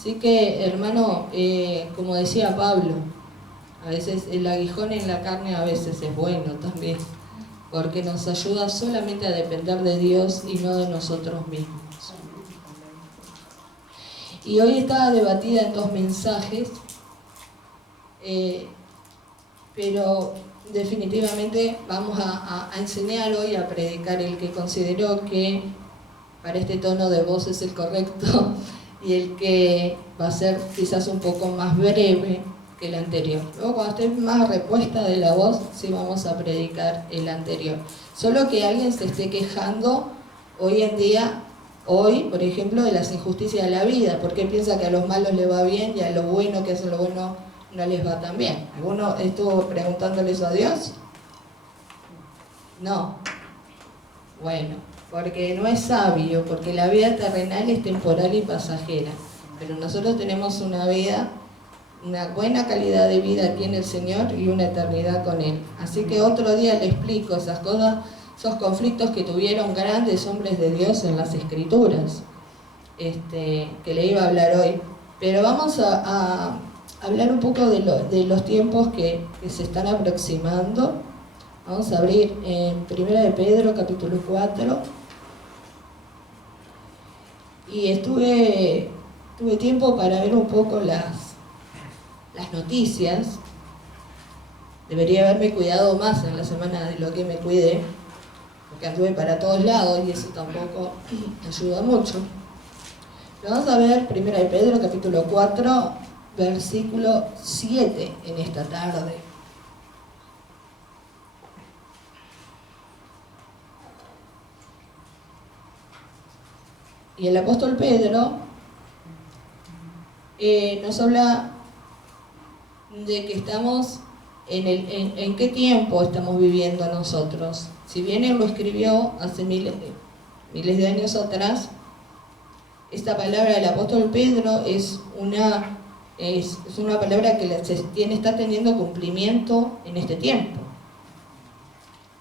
Así que, hermano, como decía Pablo, a veces el aguijón en la carne a veces es bueno también, porque nos ayuda solamente a depender de Dios y no de nosotros mismos. Y hoy estaba debatida en 2 mensajes, pero definitivamente vamos a enseñar hoy a predicar el que consideró que para este tono de voz es el correcto y el que va a ser quizás un poco más breve que el anterior. Luego cuando esté más repuesta de la voz, sí vamos a predicar el anterior. Solo que alguien se esté quejando hoy en día, hoy, por ejemplo, de las injusticias de la vida, porque piensa que a los malos les va bien y a lo bueno que hacen lo bueno no les va tan bien. ¿Alguno estuvo preguntándole eso a Dios? No. Bueno, porque no es sabio, porque la vida terrenal es temporal y pasajera, pero nosotros tenemos una vida, una buena calidad de vida aquí en el Señor y una eternidad con Él. Así que otro día le explico esas cosas, esos conflictos que tuvieron grandes hombres de Dios en las Escrituras, que le iba a hablar hoy. Pero vamos a hablar un poco de los tiempos que se están aproximando. Vamos a abrir en 1 de Pedro, capítulo 4. Y tuve tiempo para ver un poco las noticias. Debería haberme cuidado más en la semana de lo que me cuidé, porque anduve para todos lados y eso tampoco ayuda mucho. Pero vamos a ver 1 de Pedro, capítulo 4, versículo 7 en esta tarde. Y el apóstol Pedro nos habla de que estamos en qué tiempo estamos viviendo nosotros. Si bien él lo escribió hace miles de años atrás, esta palabra del apóstol Pedro es una palabra que está teniendo cumplimiento en este tiempo.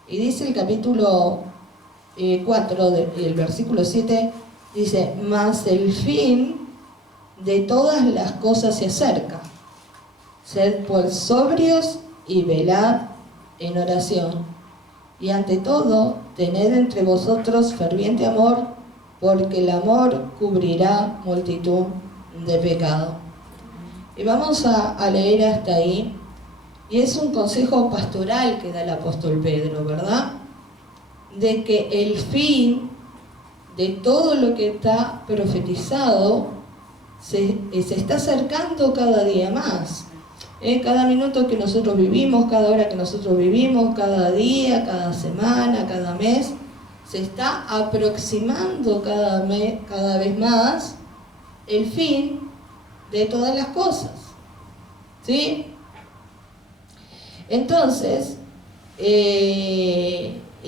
Y dice el capítulo 4, el versículo 7, dice: mas el fin de todas las cosas se acerca. Sed pues sobrios y velad en oración. Y ante todo, tened entre vosotros ferviente amor, porque el amor cubrirá multitud de pecado. Y vamos a leer hasta ahí. Y es un consejo pastoral que da el apóstol Pedro, ¿verdad? De que el fin de todo lo que está profetizado se está acercando cada día más. Cada minuto que nosotros vivimos, cada hora que nosotros vivimos, cada día, cada semana, cada mes, se está aproximando cada vez más el fin de todas las cosas. ¿Sí? Entonces,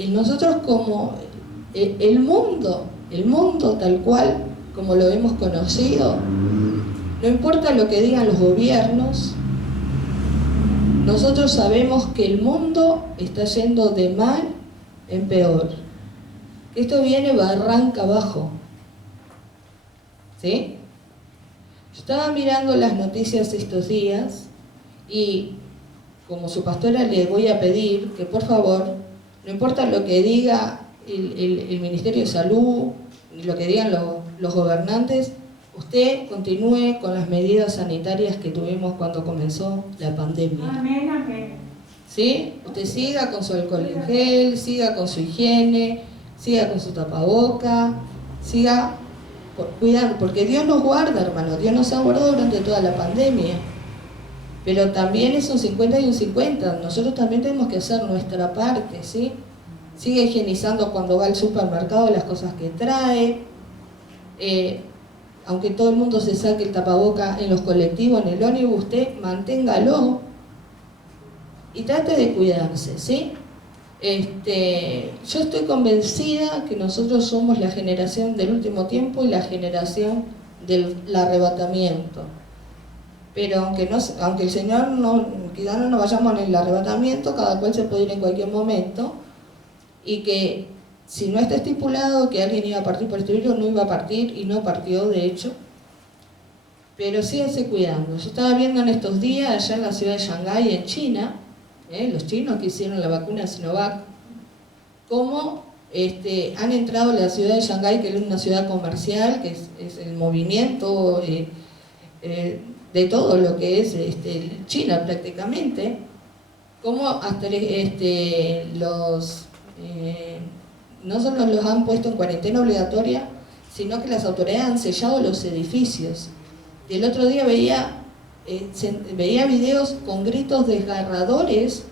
nosotros como el mundo tal cual como lo hemos conocido, no importa lo que digan los gobiernos, nosotros sabemos que el mundo está yendo de mal en peor. Esto viene barranca abajo. ¿Sí? Yo estaba mirando las noticias estos días y como su pastora le voy a pedir que por favor, no importa lo que diga el Ministerio de Salud, ni lo que digan los gobernantes, usted continúe con las medidas sanitarias que tuvimos cuando comenzó la pandemia. Amén, amén. ¿Sí? Usted siga con su alcohol en gel, siga con su higiene, siga con su tapaboca, siga cuidando, porque Dios nos guarda, hermano, Dios nos ha guardado durante toda la pandemia. Pero también es un 50 y un 50, nosotros también tenemos que hacer nuestra parte, ¿sí? Sigue higienizando cuando va al supermercado las cosas que trae, aunque todo el mundo se saque el tapaboca en los colectivos, en el ómnibus, usted manténgalo y trate de cuidarse, ¿sí? Yo estoy convencida que nosotros somos la generación del último tiempo y la generación del arrebatamiento. Pero aunque el Señor quizás no nos vayamos en el arrebatamiento, cada cual se puede ir en cualquier momento, y que si no está estipulado que alguien iba a partir por este virus, no iba a partir y no partió de hecho. pero síganse cuidando. Yo estaba viendo en estos días allá en la ciudad de Shanghái, en China, los chinos que hicieron la vacuna Sinovac, cómo han entrado a la ciudad de Shanghái, que es una ciudad comercial, que es el movimiento de todo lo que es China prácticamente, cómo hasta no solo los han puesto en cuarentena obligatoria, sino que las autoridades han sellado los edificios. Y el otro día veía videos con gritos desgarradores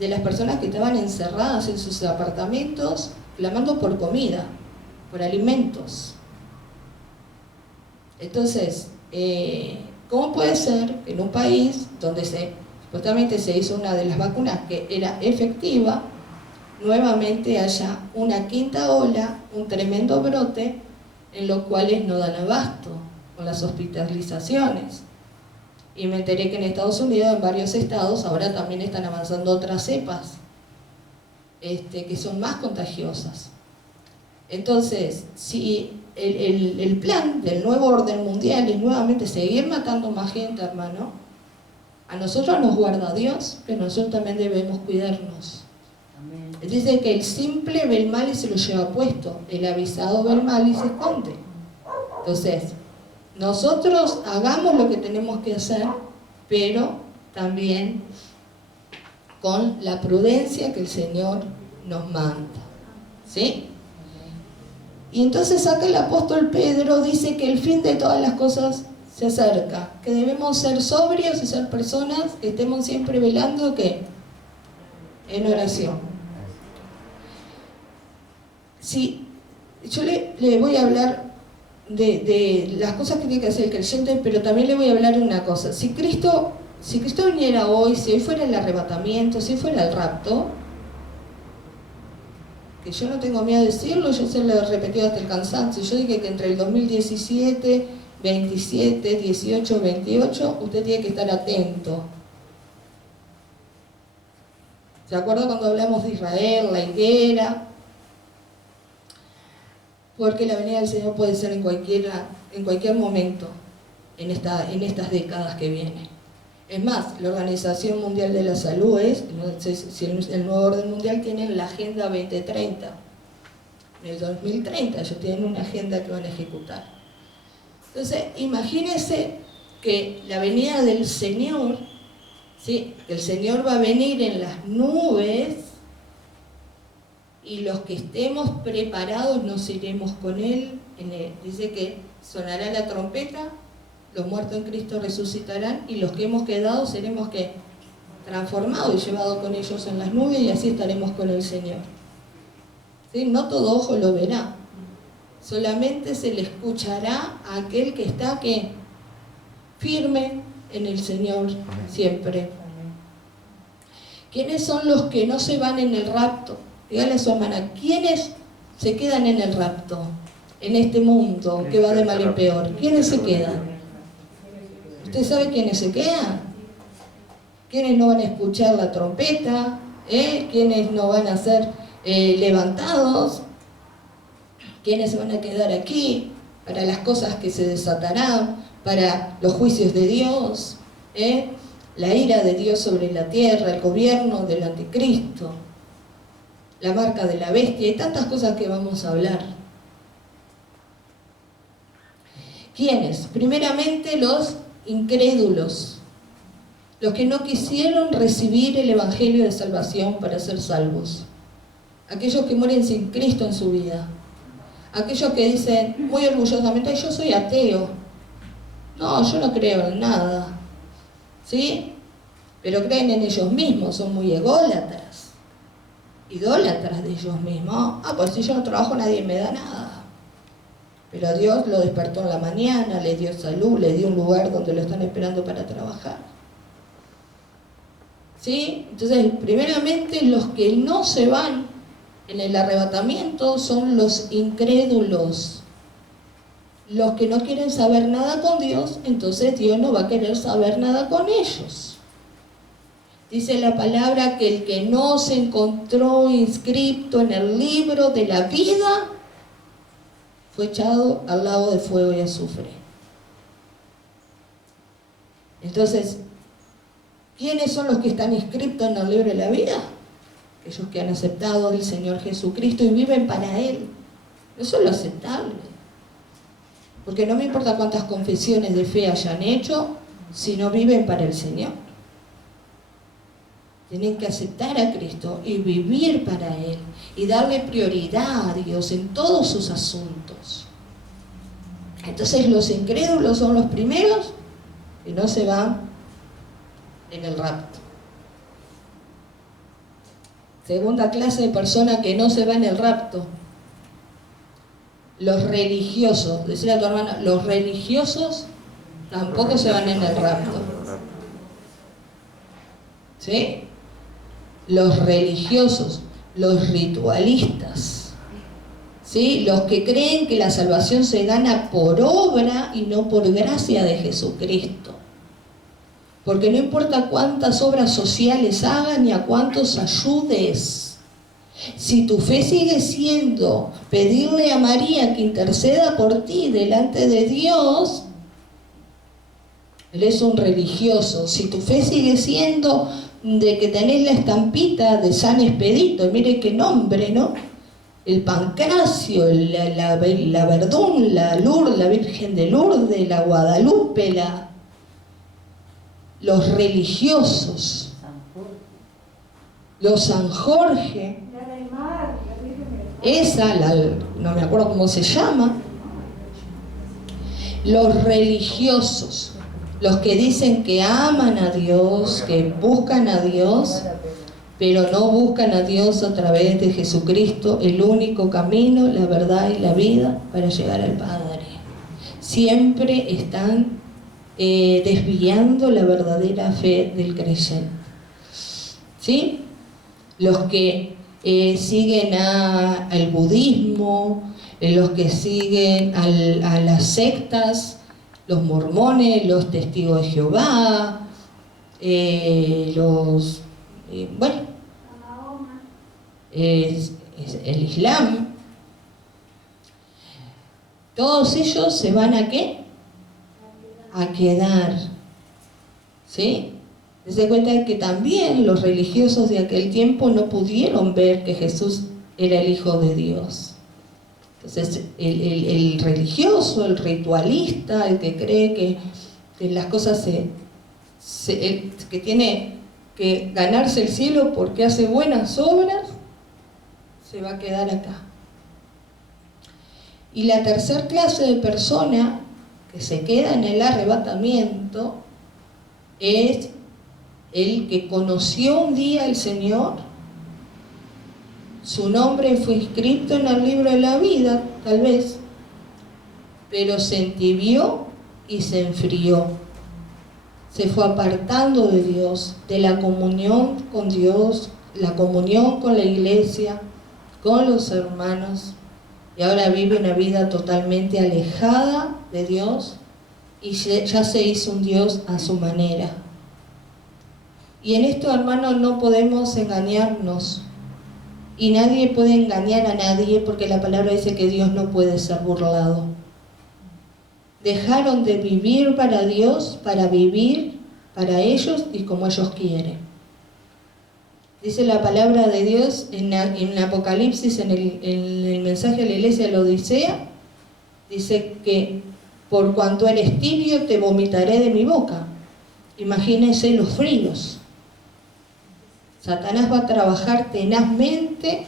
de las personas que estaban encerradas en sus apartamentos, clamando por comida, por alimentos. Entonces, ¿cómo puede ser que en un país donde supuestamente se hizo una de las vacunas que era efectiva, nuevamente haya una quinta ola, un tremendo brote, en los cuales no dan abasto con las hospitalizaciones? Y me enteré que en Estados Unidos, en varios estados, ahora también están avanzando otras cepas que son más contagiosas. Entonces, si el plan del nuevo orden mundial es nuevamente seguir matando más gente, hermano, a nosotros nos guarda Dios, pero nosotros también debemos cuidarnos. Él dice que el simple ve el mal y se lo lleva puesto, el avisado ve el mal y se esconde. Entonces, nosotros hagamos lo que tenemos que hacer, pero también con la prudencia que el Señor nos manda, ¿sí? Y entonces acá el apóstol Pedro dice que el fin de todas las cosas se acerca, que debemos ser sobrios y ser personas que estemos siempre velando, ¿qué? En oración. Sí, yo le voy a hablar de las cosas que tiene que hacer el creyente, pero también le voy a hablar de una cosa. Si Cristo viniera hoy, si hoy fuera el arrebatamiento, si hoy fuera el rapto, que yo no tengo miedo de decirlo, yo se lo he repetido hasta el cansancio, yo dije que entre el 2017, 27, 18, 28, usted tiene que estar atento. ¿Se acuerda cuando hablamos de Israel, la higuera? Porque la venida del Señor puede ser en cualquier momento, en estas décadas que vienen. Es más, la Organización Mundial de la Salud no sé si el nuevo orden mundial tiene la Agenda 2030. En el 2030 ellos tienen una agenda que van a ejecutar. Entonces, imagínense que la venida del Señor, ¿sí? El Señor va a venir en las nubes, y los que estemos preparados nos iremos con Él. Dice que sonará la trompeta, los muertos en Cristo resucitarán, y los que hemos quedado seremos ¿qué? Transformados y llevados con ellos en las nubes, y así estaremos con el Señor. ¿Sí? No todo ojo lo verá, solamente se le escuchará a aquel que está ¿qué? Firme en el Señor siempre. ¿Quiénes son los que no se van en el rapto? Dígale a su hermana, ¿quiénes se quedan en el rapto? En este mundo que va de mal en peor. ¿Quiénes se quedan? ¿Usted sabe quiénes se quedan? ¿Quiénes no van a escuchar la trompeta? ¿Quiénes no van a ser levantados? ¿Quiénes se van a quedar aquí para las cosas que se desatarán, para los juicios de Dios? La ira de Dios sobre la tierra, el gobierno del anticristo, la marca de la bestia y tantas cosas que vamos a hablar. ¿Quiénes? Primeramente los incrédulos, los que no quisieron recibir el evangelio de salvación para ser salvos, aquellos que mueren sin Cristo en su vida, aquellos que dicen muy orgullosamente, yo soy ateo, no, yo no creo en nada, ¿sí? Pero creen en ellos mismos, son muy idólatras de ellos mismos. Pues si yo no trabajo nadie me da nada. Pero Dios lo despertó en la mañana, le dio salud, le dio un lugar donde lo están esperando para trabajar. ¿Sí? Entonces, primeramente los que no se van en el arrebatamiento son los incrédulos. Los que no quieren saber nada con Dios, entonces Dios no va a querer saber nada con ellos. Dice la palabra que el que no se encontró inscrito en el libro de la vida fue echado al lago de fuego y azufre. Entonces, ¿quiénes son los que están inscritos en el libro de la vida? Aquellos que han aceptado al Señor Jesucristo y viven para Él. Eso es lo aceptable. Porque no me importa cuántas confesiones de fe hayan hecho, si no viven para el Señor. Tienen que aceptar a Cristo y vivir para Él y darle prioridad a Dios en todos sus asuntos. Entonces los incrédulos son los primeros que no se van en el rapto. Segunda clase de persona que no se va en el rapto. Los religiosos. Decirle a tu hermana, los religiosos tampoco se van en el rapto. ¿Sí? Los religiosos, los ritualistas, ¿sí? Los que creen que la salvación se gana por obra y no por gracia de Jesucristo. Porque no importa cuántas obras sociales hagan ni a cuántos ayudes. Si tu fe sigue siendo pedirle a María que interceda por ti delante de Dios, él es un religioso. Si tu fe sigue siendo de que tenés la estampita de San Expedito, mire qué nombre, ¿no? El Pancracio, la Verdún, la Lourdes, la Virgen de Lourdes, la Guadalupe, los religiosos, los San Jorge, no me acuerdo cómo se llama, los religiosos, los que dicen que aman a Dios, que buscan a Dios, pero no buscan a Dios a través de Jesucristo, el único camino, la verdad y la vida para llegar al Padre. Siempre están desviando la verdadera fe del creyente. ¿Sí? Los que siguen al budismo, los que siguen a las sectas, los mormones, los testigos de Jehová, el Islam, todos ellos se van ¿a qué? A quedar, ¿sí? Se da cuenta que también los religiosos de aquel tiempo no pudieron ver que Jesús era el Hijo de Dios. Entonces, el religioso, el ritualista, el que cree que las cosas que tiene que ganarse el cielo porque hace buenas obras, se va a quedar acá. Y la tercera clase de persona que se queda en el arrebatamiento es el que conoció un día al Señor, su nombre fue inscrito en el libro de la vida, tal vez, pero se entibió y se enfrió. Se fue apartando de Dios, de la comunión con Dios, la comunión con la iglesia, con los hermanos, y ahora vive una vida totalmente alejada de Dios y ya se hizo un Dios a su manera. Y en esto, hermanos, no podemos engañarnos. Y nadie puede engañar a nadie porque la palabra dice que Dios no puede ser burlado. Dejaron de vivir para Dios, para vivir para ellos y como ellos quieren. Dice la palabra de Dios en Apocalipsis, en el mensaje a la iglesia de la Odisea, dice que por cuanto eres tibio te vomitaré de mi boca. Imagínense los fríos. Satanás va a trabajar tenazmente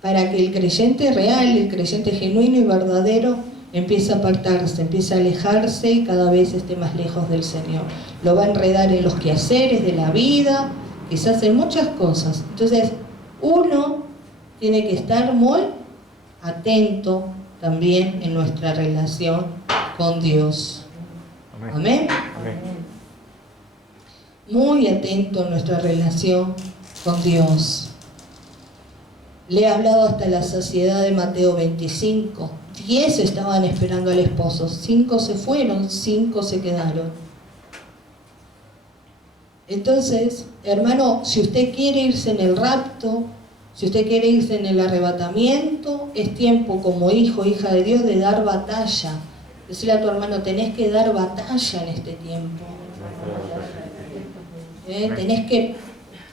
para que el creyente real, el creyente genuino y verdadero empiece a apartarse, empiece a alejarse y cada vez esté más lejos del Señor. Lo va a enredar en los quehaceres de la vida, quizás en muchas cosas. Entonces, uno tiene que estar muy atento también en nuestra relación con Dios. Amén. Amén. Muy atento en nuestra relación con Dios. Le he hablado hasta la saciedad de Mateo 25. 10 estaban esperando al esposo, 5 se fueron, 5 se quedaron. Entonces, hermano, si usted quiere irse en el rapto, si usted quiere irse en el arrebatamiento, es tiempo como hijo, hija de Dios, de dar batalla. Decirle a tu hermano, tenés que dar batalla en este tiempo. Tenés que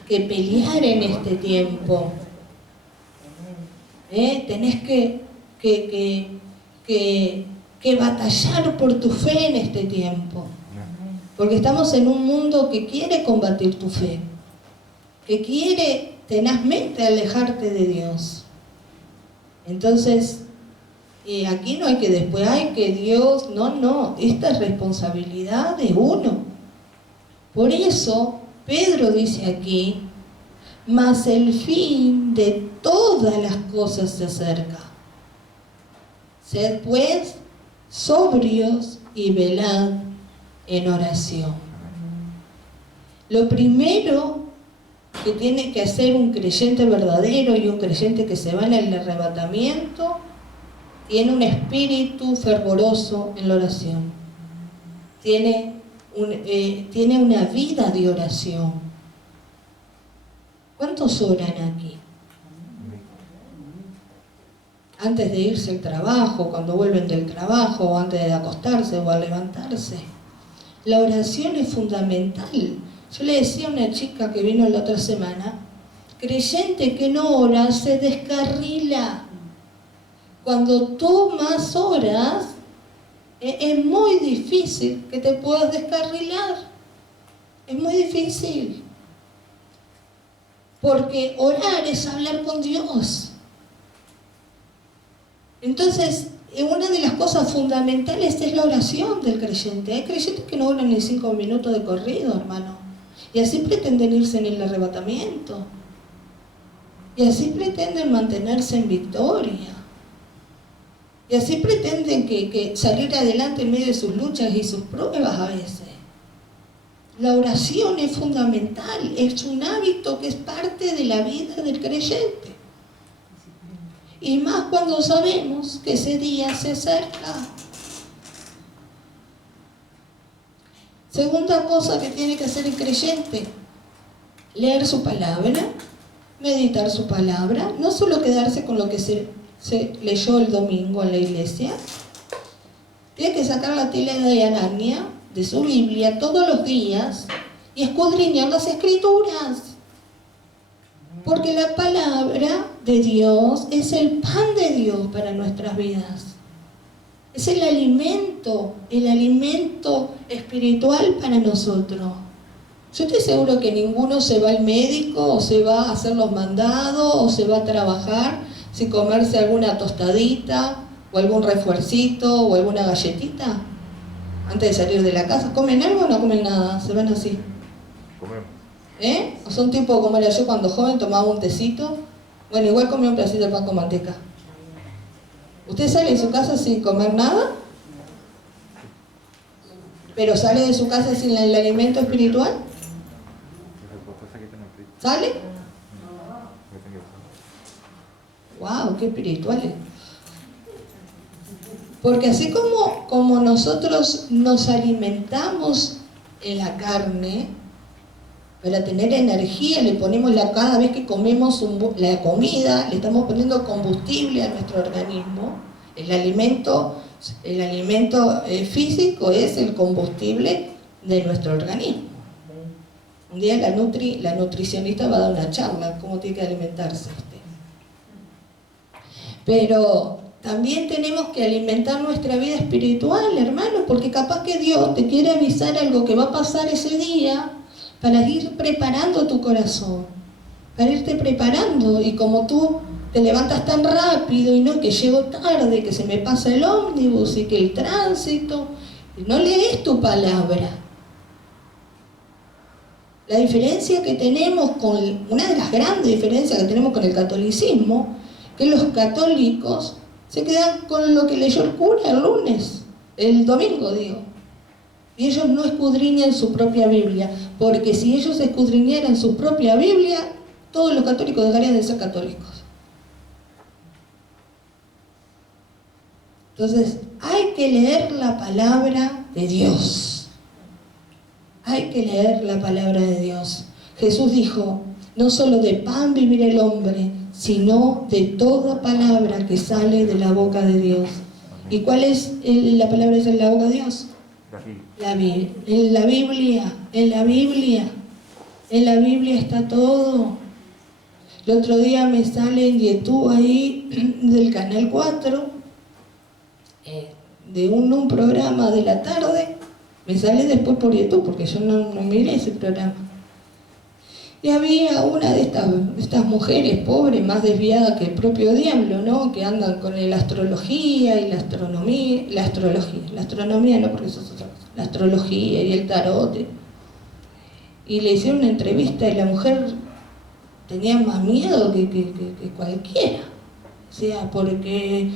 pelear en este tiempo. Tenés que batallar por tu fe en este tiempo. Porque estamos en un mundo que quiere combatir tu fe, que quiere tenazmente alejarte de Dios. Entonces, aquí no hay que después, ay, que Dios, no, esta es responsabilidad de uno. Por eso, Pedro dice aquí, mas el fin de todas las cosas se acerca. Sed pues sobrios y velad en oración. Lo primero que tiene que hacer un creyente verdadero y un creyente que se va en el arrebatamiento, tiene un espíritu fervoroso en la oración. Tiene una vida de oración. ¿Cuántos oran aquí? Antes de irse al trabajo, cuando vuelven del trabajo, o antes de acostarse o al levantarse. La oración es fundamental. Yo le decía a una chica que vino la otra semana, creyente que no ora se descarrila. Cuando tú más oras, es muy difícil que te puedas descarrilar. Es muy difícil. Porque orar es hablar con Dios. Entonces, una de las cosas fundamentales es la oración del creyente. Hay creyentes que no oran ni 5 minutos de corrido, hermano. Y así pretenden irse en el arrebatamiento. Y así pretenden mantenerse en victoria. Y así pretenden que salir adelante en medio de sus luchas y sus pruebas a veces. La oración es fundamental, es un hábito que es parte de la vida del creyente. Y más cuando sabemos que ese día se acerca. Segunda cosa que tiene que hacer el creyente, leer su palabra, meditar su palabra, no solo quedarse con lo que se leyó el domingo en la iglesia, tiene que sacar la tela de araña de su Biblia todos los días y escudriñar las Escrituras. Porque la palabra de Dios es el pan de Dios para nuestras vidas. Es el alimento espiritual para nosotros. Yo estoy seguro que ninguno se va al médico o se va a hacer los mandados o se va a trabajar sin comerse alguna tostadita o algún refuercito o alguna galletita antes de salir de la casa. ¿Comen algo o no comen nada? Se van así. Comemos. ¿O son tipo como era yo cuando joven, tomaba un tecito? Bueno, igual comía un pedacito de pan con manteca. ¿Usted sale de su casa sin comer nada? ¿Pero sale de su casa sin el alimento espiritual? ¿Sale? ¡Wow! ¡Qué espirituales! Porque así como nosotros nos alimentamos en la carne, para tener energía le ponemos cada vez que comemos la comida, le estamos poniendo combustible a nuestro organismo. El alimento físico es el combustible de nuestro organismo. Un día la nutricionista va a dar una charla, cómo tiene que alimentarse usted. Pero también tenemos que alimentar nuestra vida espiritual, hermanos, porque capaz que Dios te quiere avisar algo que va a pasar ese día, para ir preparando tu corazón, para irte preparando. Y como tú te levantas tan rápido y no, que llego tarde, que se me pasa el ómnibus y que el tránsito, y no lees tu palabra. La diferencia que tenemos una de las grandes diferencias que tenemos con el catolicismo, que los católicos se quedan con lo que leyó el cura el domingo digo. Y ellos no escudriñan su propia Biblia, porque si ellos escudriñaran su propia Biblia, todos los católicos dejarían de ser católicos. Entonces, hay que leer la palabra de Dios. Hay que leer la palabra de Dios. Jesús dijo, no solo de pan vivirá el hombre, sino de toda palabra que sale de la boca de Dios. ¿Y cuál es la palabra de la boca de Dios? En la Biblia. En la Biblia está todo. El otro día me sale en YouTube ahí del Canal 4, de un programa de la tarde, me sale después por YouTube, porque yo no miré ese programa. Y había una de estas mujeres pobres, más desviada que el propio diablo, ¿no? Que andan con la astrología y la astronomía no, porque eso es otra cosa, la astrología y el tarot. Y le hicieron una entrevista y la mujer tenía más miedo que cualquiera. O sea, porque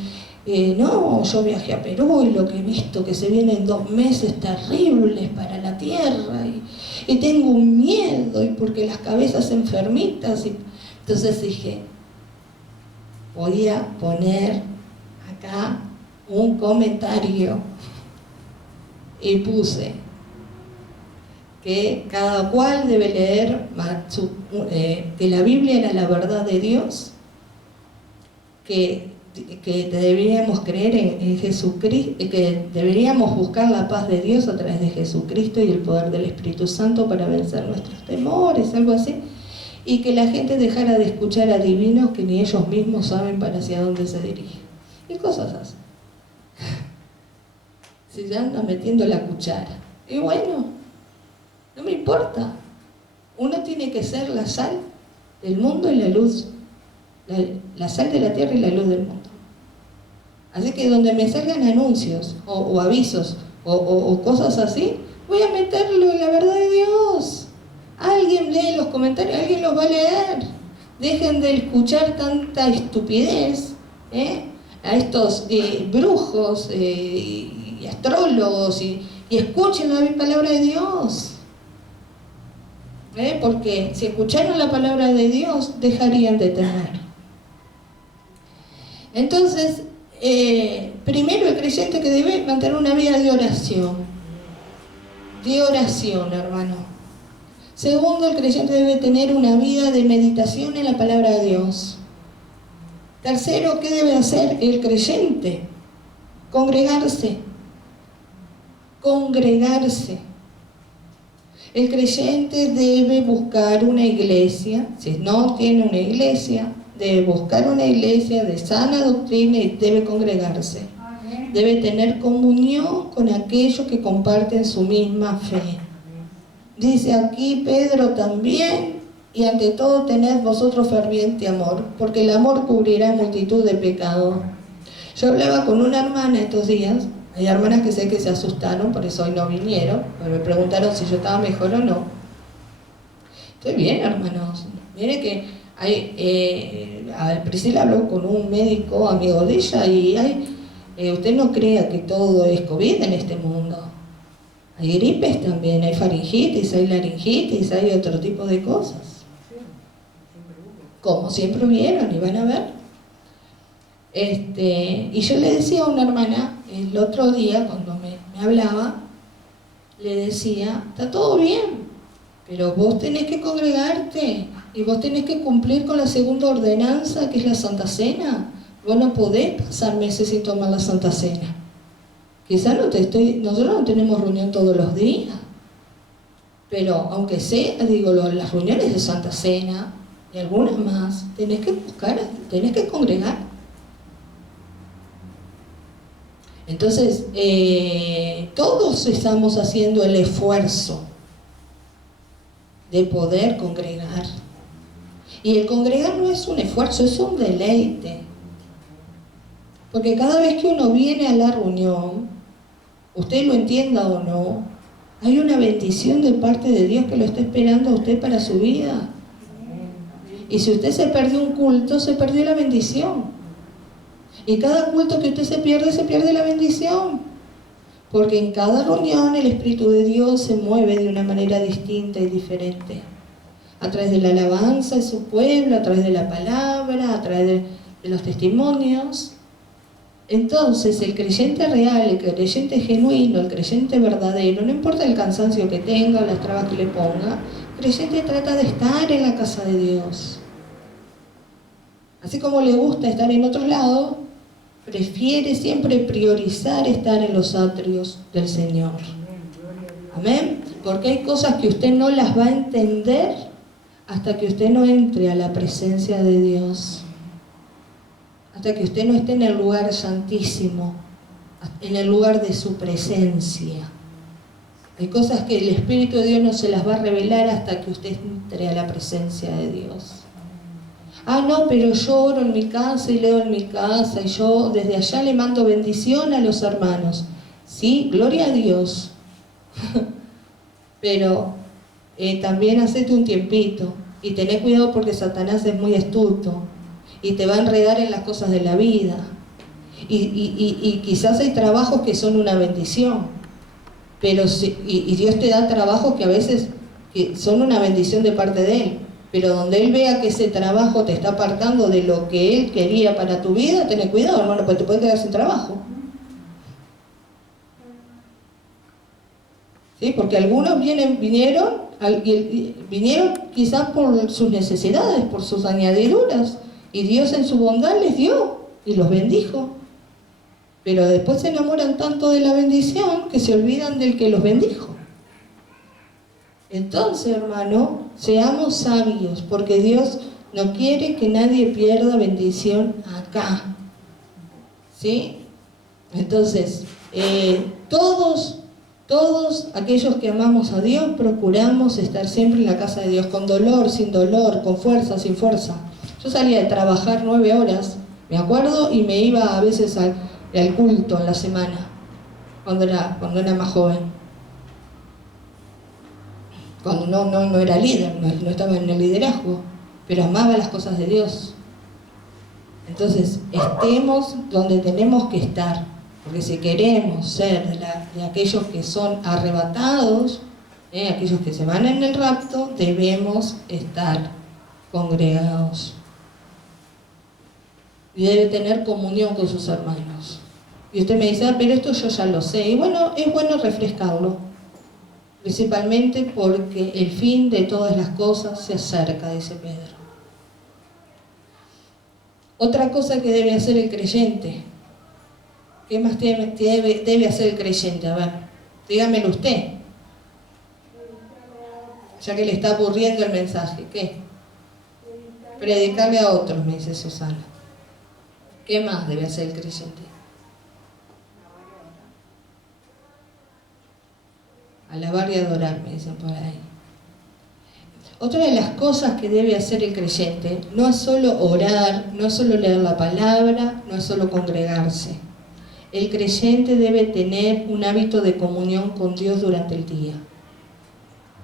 no, yo viajé a Perú y lo que he visto que se vienen 2 meses terribles para la tierra y tengo un miedo y porque las cabezas enfermitas. Entonces dije, voy a poner acá un comentario y puse que cada cual debe leer que la Biblia era la verdad de Dios, que deberíamos creer en Jesucristo, que deberíamos buscar la paz de Dios a través de Jesucristo y el poder del Espíritu Santo para vencer nuestros temores, algo así, y que la gente dejara de escuchar a divinos que ni ellos mismos saben para hacia dónde se dirigen, y cosas así. Se ya anda metiendo la cuchara, y bueno, no me importa. Uno tiene que ser la sal del mundo y la luz, la sal de la tierra y la luz del mundo. Así que donde me salgan anuncios o avisos o cosas así, voy a meterlo en la verdad de Dios. Alguien lee los comentarios, alguien los va a leer. Dejen de escuchar tanta estupidez a estos brujos y astrólogos y escuchen la palabra de Dios. Porque si escucharan la palabra de Dios, dejarían de temer. Entonces, primero el creyente que debe mantener una vida de oración, hermano. Segundo, el creyente debe tener una vida de meditación en la palabra de Dios. Tercero, ¿qué debe hacer el creyente? Congregarse. El creyente debe buscar una iglesia, si no tiene una iglesia, debe buscar una iglesia de sana doctrina y debe congregarse. Debe tener comunión con aquellos que comparten su misma fe. Dice aquí Pedro también, y ante todo tened vosotros ferviente amor, porque el amor cubrirá multitud de pecados. Yo hablaba con una hermana estos días. Hay hermanas que sé que se asustaron, por eso hoy no vinieron, pero me preguntaron si yo estaba mejor o no. Estoy bien, hermanos. Mire que Priscila habló con un médico amigo de ella y usted no crea que todo es COVID en este mundo. Hay gripes también, hay faringitis, hay laringitis, hay otro tipo de cosas. Como siempre vieron y van a ver. Y yo le decía a una hermana el otro día cuando me hablaba, le decía, está todo bien, pero vos tenés que congregarte y vos tenés que cumplir con la segunda ordenanza, que es la Santa Cena. Vos no podés pasar meses sin tomar la Santa Cena. Quizás nosotros no tenemos reunión todos los días, pero aunque sea, las reuniones de Santa Cena y algunas más, tenés que congregar. Entonces, todos estamos haciendo el esfuerzo de poder congregar. Y el congregar no es un esfuerzo, es un deleite. Porque cada vez que uno viene a la reunión, usted lo entienda o no, hay una bendición de parte de Dios que lo está esperando a usted para su vida. Y si usted se perdió un culto, se perdió la bendición. Y cada culto que usted se pierde la bendición. Porque en cada reunión el Espíritu de Dios se mueve de una manera distinta y diferente. A través de la alabanza de su pueblo, a través de la palabra, a través de los testimonios. Entonces el creyente real, el creyente genuino, el creyente verdadero, no importa el cansancio que tenga, las trabas que le ponga, el creyente trata de estar en la casa de Dios. Así como le gusta estar en otro lado, prefiere siempre priorizar estar en los atrios del Señor. Amén. Porque hay cosas que usted no las va a entender hasta que usted no entre a la presencia de Dios. Hasta que usted no esté en el lugar santísimo, en el lugar de su presencia. Hay cosas que el Espíritu de Dios no se las va a revelar hasta que usted entre a la presencia de Dios. Ah, no, pero yo oro en mi casa y leo en mi casa y yo desde allá le mando bendición a los hermanos. Sí, gloria a Dios. Pero también hacete un tiempito y tené cuidado porque Satanás es muy astuto y te va a enredar en las cosas de la vida. Y quizás hay trabajos que son una bendición, pero y Dios te da trabajos que a veces que son una bendición de parte de Él, pero donde Él vea que ese trabajo te está apartando de lo que Él quería para tu vida, ten cuidado, hermano, porque te puede quedar sin trabajo. ¿Sí? Porque algunos vinieron quizás por sus necesidades, por sus añadiduras, y Dios en su bondad les dio y los bendijo. Pero después se enamoran tanto de la bendición que se olvidan del que los bendijo. Entonces, hermano, seamos sabios, porque Dios no quiere que nadie pierda bendición acá. ¿Sí? Entonces, todos aquellos que amamos a Dios procuramos estar siempre en la casa de Dios, con dolor, sin dolor, con fuerza, sin fuerza. Yo salía de trabajar 9 horas, me acuerdo, y me iba a veces al culto en la semana, cuando era más joven. Cuando no era líder, no estaba en el liderazgo, pero amaba las cosas de Dios. Entonces, estemos donde tenemos que estar, porque si queremos ser de aquellos que son arrebatados, aquellos que se van en el rapto, debemos estar congregados. Y debe tener comunión con sus hermanos. Y usted me dice, pero esto yo ya lo sé. Y bueno, es bueno refrescarlo. Principalmente porque el fin de todas las cosas se acerca, dice Pedro. Otra cosa que debe hacer el creyente. ¿Qué más debe hacer el creyente? A ver, dígamelo usted. Ya que le está aburriendo el mensaje. ¿Qué? Predicarle a otros, me dice Susana. ¿Qué más debe hacer el creyente? Alabar y adorar, me dicen por ahí. Otra de las cosas que debe hacer el creyente no es solo orar, no es solo leer la palabra, no es solo congregarse. El creyente debe tener un hábito de comunión con Dios durante el día.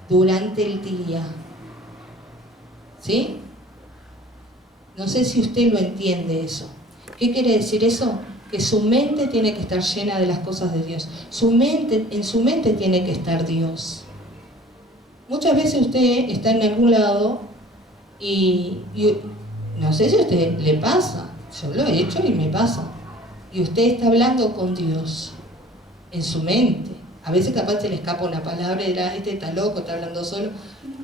Durante el día. ¿Sí? No sé si usted lo entiende eso. ¿Qué quiere decir eso? Que su mente tiene que estar llena de las cosas de Dios. En su mente tiene que estar Dios. Muchas veces usted está en algún lado y no sé si a usted le pasa, yo lo he hecho y me pasa. Y usted está hablando con Dios en su mente. A veces capaz se le escapa una palabra y dirá, este está loco, está hablando solo.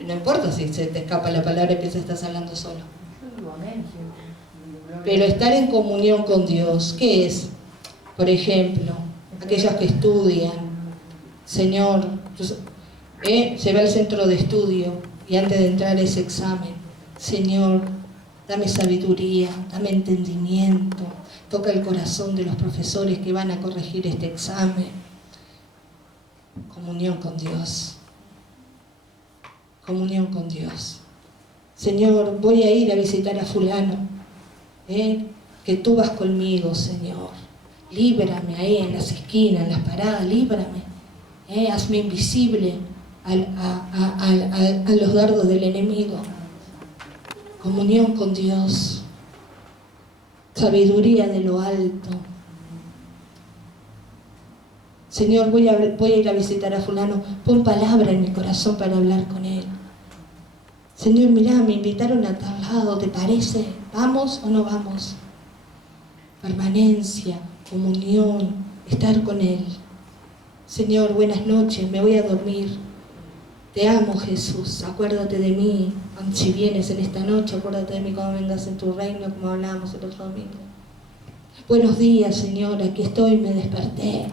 No importa si se te escapa la palabra y piensas que estás hablando solo. Pero estar en comunión con Dios, ¿qué es? Por ejemplo, aquellos que estudian, Señor, se va al centro de estudio y antes de entrar a ese examen, Señor, dame sabiduría, dame entendimiento, toca el corazón de los profesores que van a corregir este examen. Comunión con Dios. Comunión con Dios. Señor, voy a ir a visitar a fulano. Que tú vas conmigo, Señor. Líbrame ahí en las esquinas, en las paradas, líbrame. Hazme invisible a los dardos del enemigo. Comunión con Dios. Sabiduría de lo alto. Señor, voy a ir a visitar a fulano. Pon palabra en mi corazón para hablar con él. Señor, mirá, me invitaron a tal lado, ¿te parece? ¿Vamos o no vamos? Permanencia, comunión, estar con Él. Señor, buenas noches, me voy a dormir. Te amo, Jesús, acuérdate de mí. Si vienes en esta noche, acuérdate de mí cuando vengas en tu reino, como hablábamos el otro domingo. Buenos días, Señor, aquí estoy, me desperté.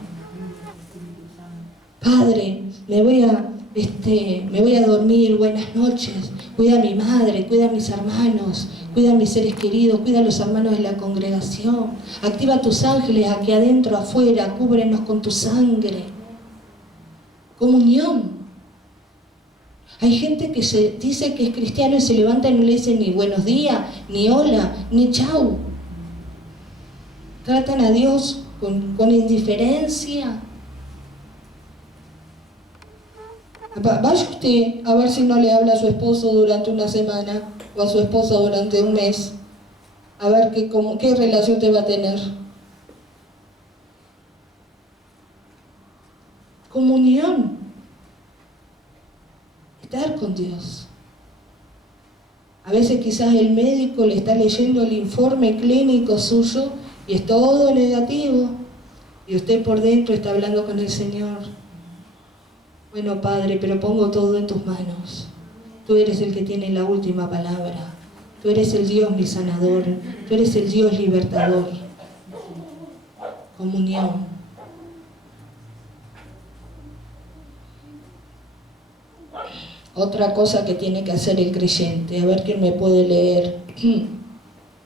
Padre, me voy a dormir, buenas noches, cuida a mi madre, cuida a mis hermanos, cuida a mis seres queridos, cuida a los hermanos de la congregación, activa tus ángeles aquí adentro, afuera, cúbrenos con tu sangre. Comunión. Hay gente que se dice que es cristiano y se levanta y no le dice ni buenos días, ni hola, ni chau. Tratan a Dios con indiferencia. Vaya usted a ver si no le habla a su esposo durante una semana o a su esposa durante un mes. A ver qué relación te va a tener. Comunión. Estar con Dios. A veces quizás el médico le está leyendo el informe clínico suyo y es todo negativo. Y usted por dentro está hablando con el Señor. Bueno, Padre, pero pongo todo en tus manos. Tú eres el que tiene la última palabra. Tú eres el Dios mi sanador. Tú eres el Dios libertador. Comunión. Otra cosa que tiene que hacer el creyente. A ver quién me puede leer.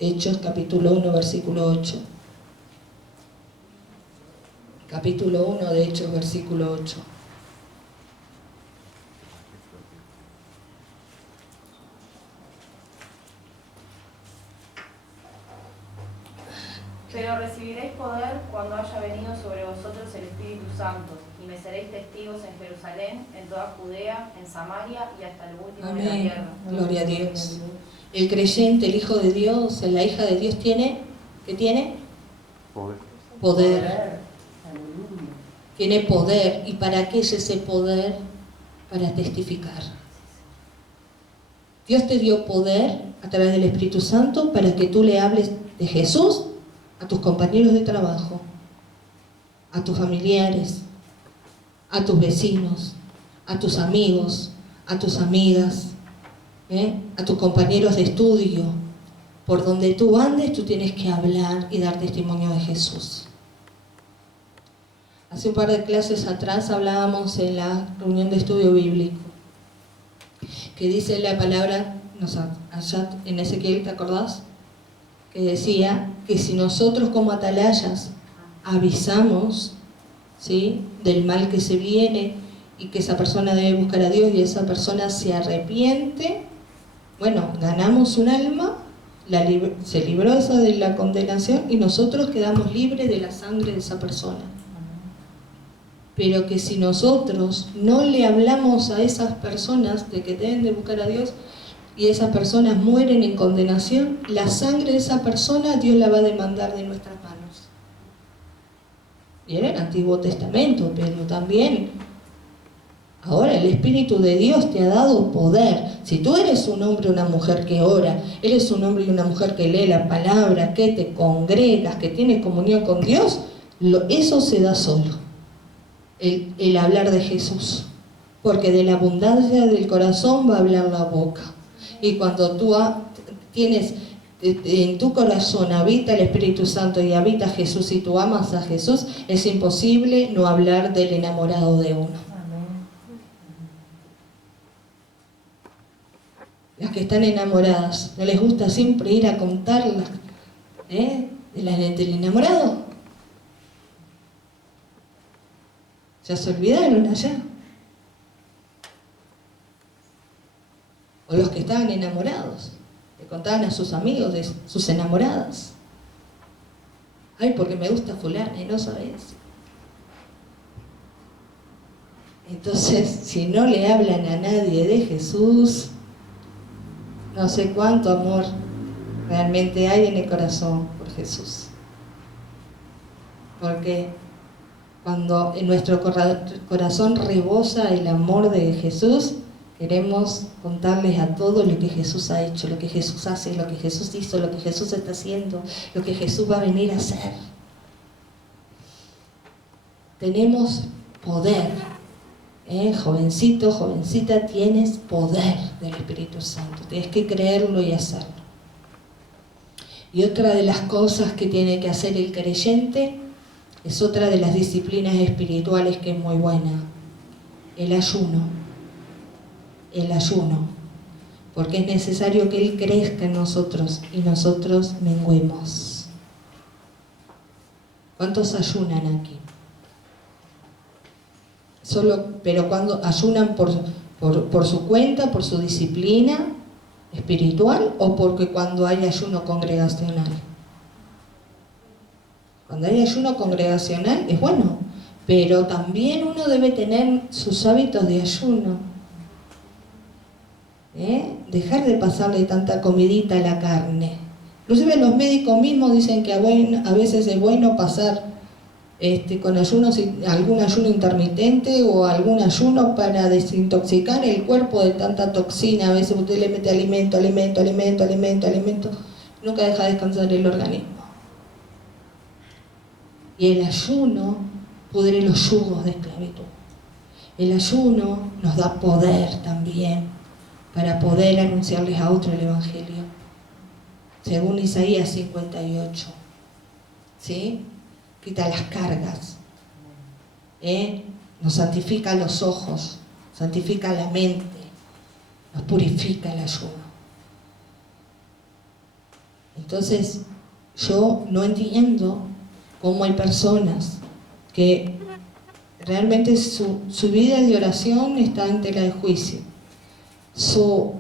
Hechos capítulo 1, versículo 8. Capítulo 1 de Hechos, versículo 8. Pero recibiréis poder cuando haya venido sobre vosotros el Espíritu Santo, y me seréis testigos en Jerusalén, en toda Judea, en Samaria y hasta lo último de la tierra. Gloria a Dios. El creyente, el Hijo de Dios, la hija de Dios tiene, ¿qué tiene? Poder. Tiene poder. ¿Y para qué es ese poder? Para testificar. Dios te dio poder a través del Espíritu Santo para que tú le hables de Jesús a tus compañeros de trabajo, a tus familiares, a tus vecinos, a tus amigos, a tus amigas, a tus compañeros de estudio. Por donde tú andes, tú tienes que hablar y dar testimonio de Jesús. Hace un par de clases atrás hablábamos en la reunión de estudio bíblico, que dice la palabra, allá en Ezequiel, ¿te acordás? Que decía que si nosotros como atalayas avisamos, ¿sí?, del mal que se viene y que esa persona debe buscar a Dios y esa persona se arrepiente, bueno, ganamos un alma, se libró esa de la condenación y nosotros quedamos libres de la sangre de esa persona. Pero que si nosotros no le hablamos a esas personas de que deben de buscar a Dios y esas personas mueren en condenación, la sangre de esa persona Dios la va a demandar de nuestras manos. Y era el Antiguo Testamento, pero también ahora el Espíritu de Dios te ha dado poder. Si tú eres un hombre o una mujer que ora, eres un hombre y una mujer que lee la palabra, que te congregas, que tienes comunión con Dios, eso se da solo. El hablar de Jesús. Porque de la abundancia del corazón va a hablar la boca. Y cuando tú tienes en tu corazón, habita el Espíritu Santo y habita Jesús y tú amas a Jesús, es imposible no hablar del enamorado de uno. Las que están enamoradas, ¿no les gusta siempre ir a contarlas del enamorado? Ya se olvidaron allá. O los que estaban enamorados, le contaban a sus amigos de sus enamoradas. Ay, porque me gusta fulana y no sabes. Entonces, si no le hablan a nadie de Jesús, no sé cuánto amor realmente hay en el corazón por Jesús. Porque cuando en nuestro corazón rebosa el amor de Jesús, queremos contarles a todos lo que Jesús ha hecho, lo que Jesús hace, lo que Jesús hizo, lo que Jesús está haciendo, lo que Jesús va a venir a hacer. Tenemos poder. Jovencito, jovencita, tienes poder del Espíritu Santo. Tienes que creerlo y hacerlo. Y otra de las cosas que tiene que hacer el creyente es otra de las disciplinas espirituales que es muy buena. El ayuno. El ayuno. Porque es necesario que Él crezca en nosotros y nosotros menguemos. ¿Cuántos ayunan aquí? Pero cuando ayunan por su cuenta, por su disciplina espiritual, o porque cuando hay ayuno congregacional. Cuando hay ayuno congregacional es bueno, pero también uno debe tener sus hábitos de ayuno. Dejar de pasarle tanta comidita a la carne. Inclusive los médicos mismos dicen que a veces es bueno pasar con ayunos, algún ayuno intermitente o algún ayuno para desintoxicar el cuerpo de tanta toxina. A veces usted le mete alimento, nunca deja descansar el organismo. Y el ayuno pudre los yugos de esclavitud. El ayuno nos da poder también para poder anunciarles a otro el Evangelio. Según Isaías 58. ¿Sí? Quita las cargas. Nos santifica los ojos, santifica la mente, nos purifica el ayuno. Entonces, yo no entiendo cómo hay personas que realmente su vida de oración está en tela de juicio. Su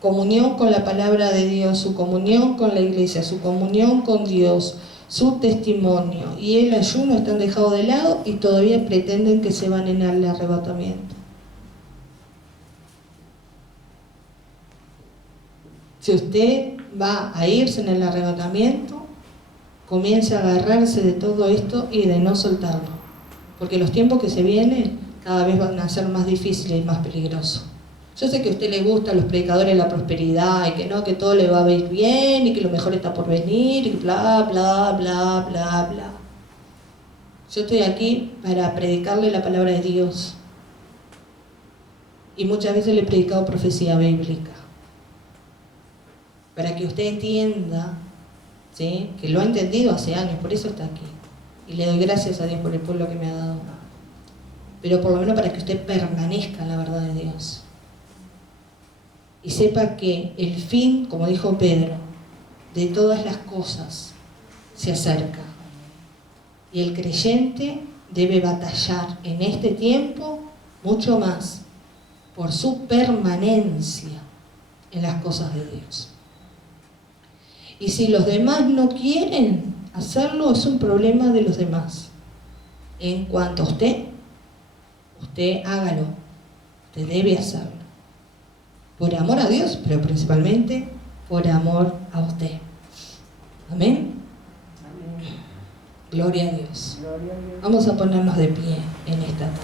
comunión con la palabra de Dios, su comunión con la iglesia, su comunión con Dios, su testimonio y el ayuno están dejados de lado y todavía pretenden que se van en el arrebatamiento. Si usted va a irse en el arrebatamiento, comience a agarrarse de todo esto y de no soltarlo, porque los tiempos que se vienen cada vez van a ser más difíciles y más peligrosos. Yo sé que a usted le gustan los predicadores de la prosperidad y que no, que todo le va a ir bien y que lo mejor está por venir y bla, bla, bla, bla, bla. Yo estoy aquí para predicarle la palabra de Dios. Y muchas veces le he predicado profecía bíblica. Para que usted entienda, ¿sí?, que lo ha entendido hace años, por eso está aquí. Y le doy gracias a Dios por el pueblo que me ha dado. Pero por lo menos para que usted permanezca en la verdad de Dios. Y sepa que el fin, como dijo Pedro, de todas las cosas se acerca. Y el creyente debe batallar en este tiempo mucho más por su permanencia en las cosas de Dios. Y si los demás no quieren hacerlo, es un problema de los demás. En cuanto a usted hágalo, usted debe hacerlo. Por amor a Dios, pero principalmente por amor a usted. Amén. Amén. Gloria a Dios. Gloria a Dios. Vamos a ponernos de pie en esta tarde.